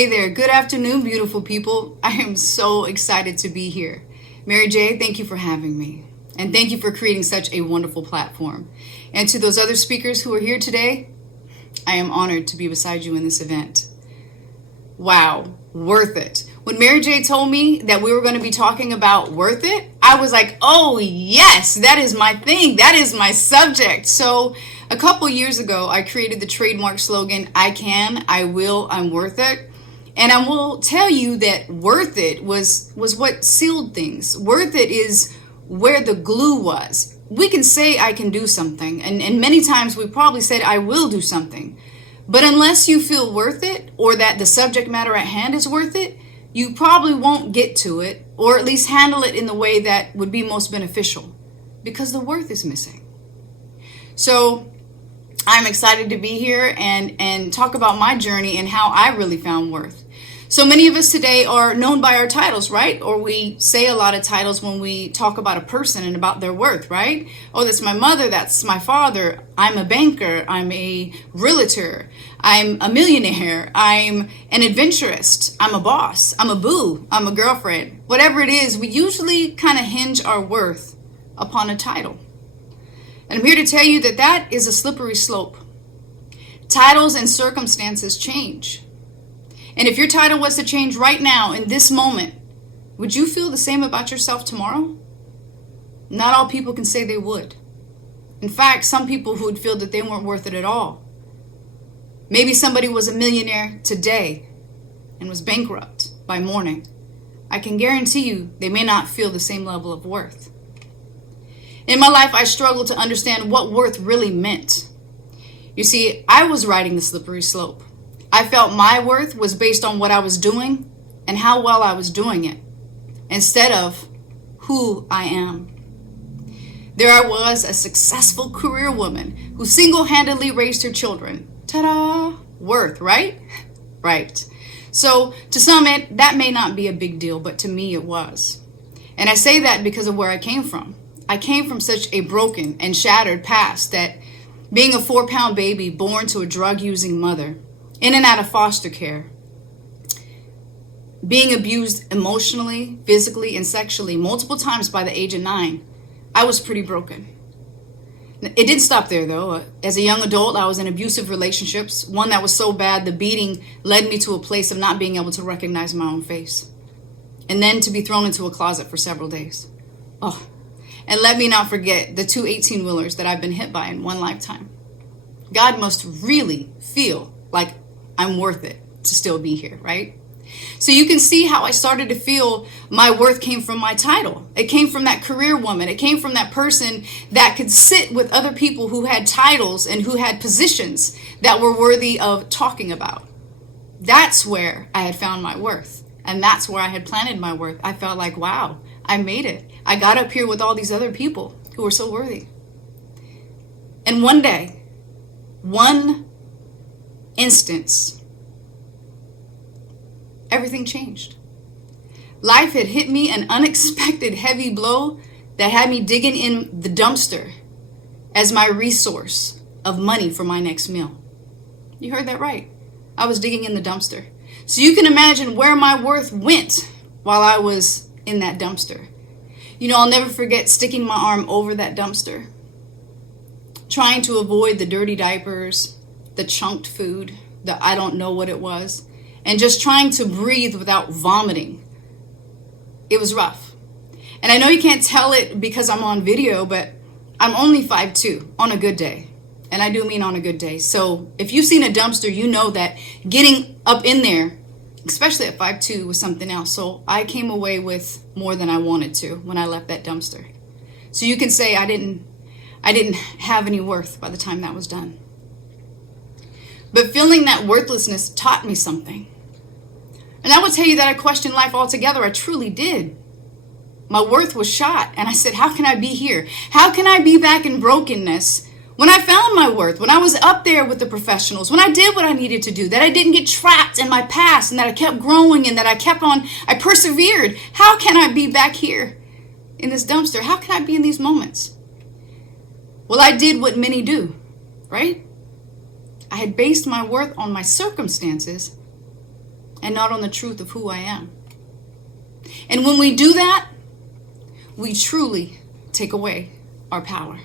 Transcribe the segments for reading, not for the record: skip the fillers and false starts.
Hey there. Good afternoon, beautiful people. I am so excited to be here. Mary J., thank you for having me. And thank you for creating such a wonderful platform. And to those other speakers who are here today, I am honored to be beside you in this event. Wow, worth it. When Mary J. told me that we were going to be talking about worth it, I was like, oh yes, that is my thing. That is my subject. So a couple years ago, I created the trademark slogan, I can, I will, I'm worth it. And I will tell you that worth it was what sealed things. Worth it is where the glue was. We can say I can do something, and many times we probably said I will do something. But unless you feel worth it, or that the subject matter at hand is worth it, you probably won't get to it, or at least handle it in the way that would be most beneficial, because the worth is missing. So I'm excited to be here and talk about my journey and how I really found worth. So many of us today are known by our titles, right? Or we say a lot of titles when we talk about a person and about their worth, right? Oh, that's my mother, that's my father, I'm a banker, I'm a realtor, I'm a millionaire, I'm an adventurist, I'm a boss, I'm a boo, I'm a girlfriend. Whatever it is, we usually kind of hinge our worth upon a title. And I'm here to tell you that that is a slippery slope. Titles and circumstances change. And if your title was to change right now, in this moment, would you feel the same about yourself tomorrow? Not all people can say they would. In fact, some people who would feel that they weren't worth it at all. Maybe somebody was a millionaire today and was bankrupt by morning. I can guarantee you they may not feel the same level of worth. In my life, I struggled to understand what worth really meant. You see, I was riding the slippery slope. I felt my worth was based on what I was doing and how well I was doing it, instead of who I am. There I was, a successful career woman who single-handedly raised her children. Ta-da! Worth, right? Right. So to some, that may not be a big deal, but to me it was. And I say that because of where I came from. I came from such a broken and shattered past that being a 4-pound baby born to a drug-using mother, in and out of foster care, being abused emotionally, physically, and sexually multiple times by the age of 9, I was pretty broken. It didn't stop there though. As a young adult, I was in abusive relationships, one that was so bad the beating led me to a place of not being able to recognize my own face. And then to be thrown into a closet for several days. Oh, and let me not forget the 2 18-wheelers that I've been hit by in one lifetime. God must really feel like I'm worth it to still be here, right? So you can see how I started to feel my worth came from my title. It came from that career woman. It came from that person that could sit with other people who had titles and who had positions that were worthy of talking about. That's where I had found my worth. And that's where I had planted my worth. I felt like, wow, I made it. I got up here with all these other people who were so worthy. And one day, one instance, everything changed. Life had hit me an unexpected heavy blow that had me digging in the dumpster as my resource of money for my next meal. You heard that right. I was digging in the dumpster. So you can imagine where my worth went while I was in that dumpster. You know, I'll never forget sticking my arm over that dumpster, trying to avoid the dirty diapers, the chunked food, the I don't know what it was, and just trying to breathe without vomiting. It was rough. And I know you can't tell it because I'm on video, but I'm only 5'2" on a good day. And I do mean on a good day. So if you've seen a dumpster, you know that getting up in there, especially at 5'2", was something else. So I came away with more than I wanted to when I left that dumpster. So you can say I didn't have any worth by the time that was done. But feeling that worthlessness taught me something. And I will tell you that I questioned life altogether. I truly did. My worth was shot. And I said, how can I be here? How can I be back in brokenness when I found my worth, when I was up there with the professionals, when I did what I needed to do, that I didn't get trapped in my past and that I kept growing and that I persevered? How can I be back here in this dumpster? How can I be in these moments? Well, I did what many do, right? I had based my worth on my circumstances and not on the truth of who I am. And when we do that, we truly take away our power.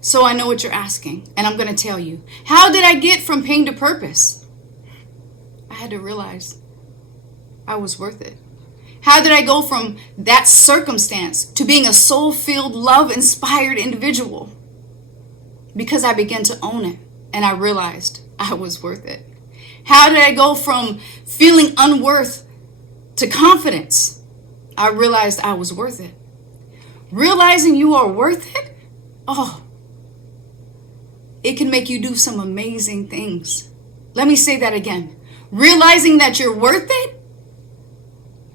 So I know what you're asking, and I'm going to tell you. How did I get from pain to purpose? I had to realize I was worth it. How did I go from that circumstance to being a soul-filled, love-inspired individual? Because I began to own it, and I realized I was worth it. How did I go from feeling unworth to confidence? I realized I was worth it. Realizing you are worth it, it can make you do some amazing things. Let me say that again. Realizing that you're worth it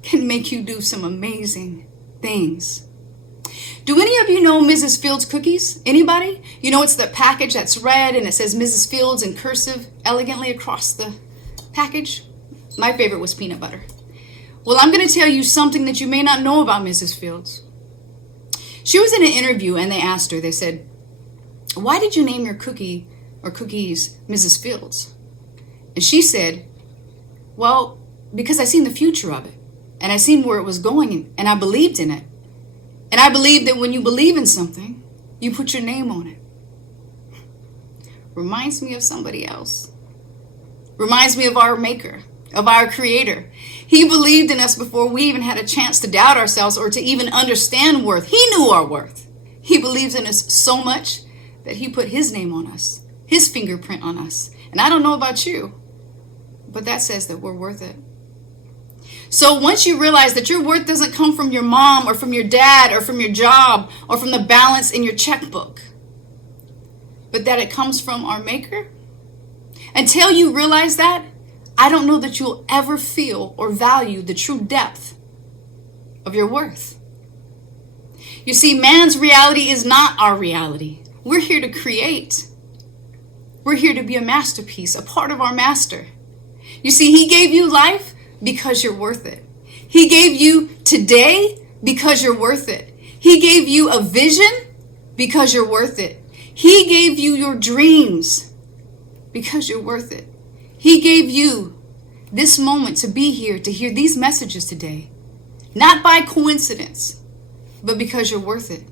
can make you do some amazing things. Do any of you know Mrs. Fields cookies? Anybody? You know, it's the package that's red and it says Mrs. Fields in cursive elegantly across the package. My favorite was peanut butter. Well, I'm going to tell you something that you may not know about Mrs. Fields. She was in an interview and they asked her, they said, why did you name your cookie or cookies Mrs. Fields? And she said, well, because I seen the future of it and I seen where it was going and I believed in it. And I believe that when you believe in something, you put your name on it. Reminds me of somebody else. Reminds me of our maker, of our creator. He believed in us before we even had a chance to doubt ourselves or to even understand worth. He knew our worth. He believes in us so much that he put his name on us, his fingerprint on us. And I don't know about you, but that says that we're worth it. So once you realize that your worth doesn't come from your mom or from your dad or from your job or from the balance in your checkbook, but that it comes from our maker, until you realize that, I don't know that you'll ever feel or value the true depth of your worth. You see, man's reality is not our reality. We're here to create. We're here to be a masterpiece, a part of our master. You see, he gave you life because you're worth it. He gave you today because you're worth it. He gave you a vision because you're worth it. He gave you your dreams because you're worth it. He gave you this moment to be here, to hear these messages today, not by coincidence, but because you're worth it.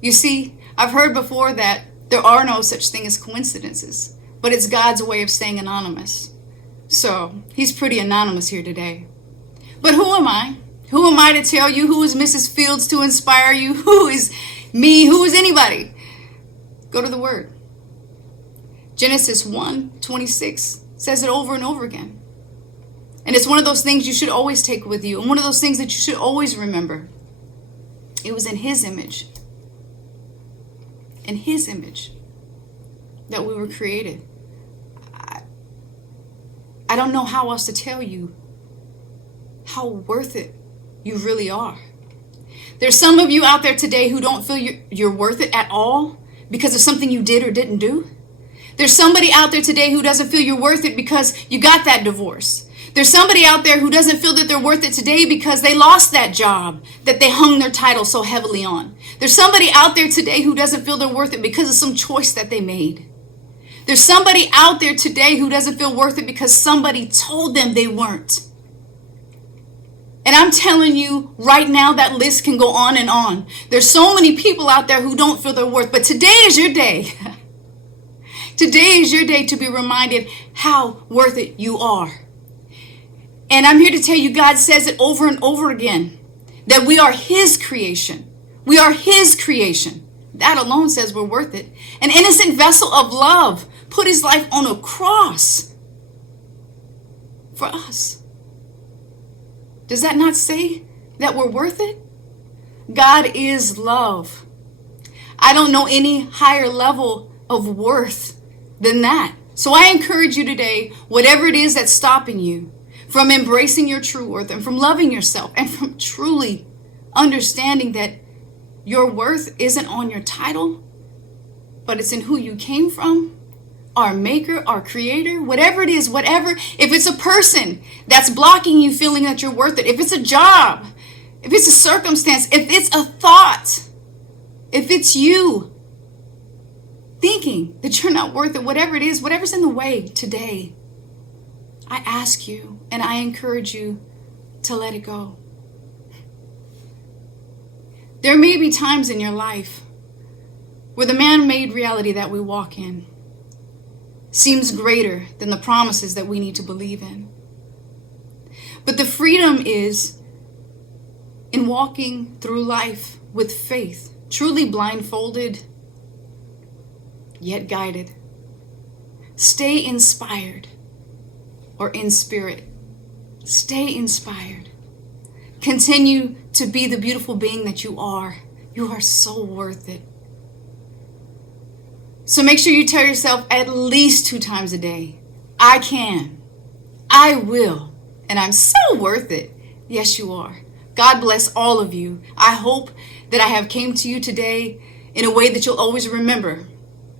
You see, I've heard before that there are no such thing as coincidences, but it's God's way of staying anonymous. So he's pretty anonymous here today. But who am I? Who am I to tell you? Who is Mrs. Fields to inspire you? Who is me? Who is anybody? Go to the Word. Genesis 1:26 says it over and over again. And it's one of those things you should always take with you. And one of those things that you should always remember. It was in his image. In his image that we were created. I don't know how else to tell you how worth it you really are. There's some of you out there today who don't feel you're worth it at all because of something you did or didn't do. There's somebody out there today who doesn't feel you're worth it because you got that divorce. There's somebody out there who doesn't feel that they're worth it today because they lost that job that they hung their title so heavily on. There's somebody out there today who doesn't feel they're worth it because of some choice that they made. There's somebody out there today who doesn't feel worth it because somebody told them they weren't. And I'm telling you right now, that list can go on and on. There's so many people out there who don't feel their worth, but today is your day. Today is your day to be reminded how worth it you are. And I'm here to tell you, God says it over and over again, that we are his creation. We are his creation. That alone says we're worth it. An innocent vessel of love put his life on a cross for us. Does that not say that we're worth it? God is love. I don't know any higher level of worth than that. So I encourage you today, whatever it is that's stopping you from embracing your true worth and from loving yourself and from truly understanding that your worth isn't on your title, but it's in who you came from, our maker, our creator, whatever it is, whatever. If it's a person that's blocking you feeling that you're worth it, if it's a job, if it's a circumstance, if it's a thought, if it's you thinking that you're not worth it, whatever it is, whatever's in the way today, I ask you and I encourage you to let it go. There may be times in your life where the man-made reality that we walk in seems greater than the promises that we need to believe in. But the freedom is in walking through life with faith, truly blindfolded, yet guided. Stay inspired, or in spirit. Stay inspired. Continue to be the beautiful being that you are. You are so worth it. So make sure you tell yourself at least 2 times a day, I can, I will, and I'm so worth it. Yes, you are. God bless all of you. I hope that I have came to you today in a way that you'll always remember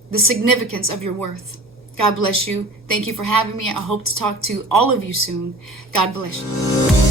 the significance of your worth. God bless you. Thank you for having me. I hope to talk to all of you soon. God bless you.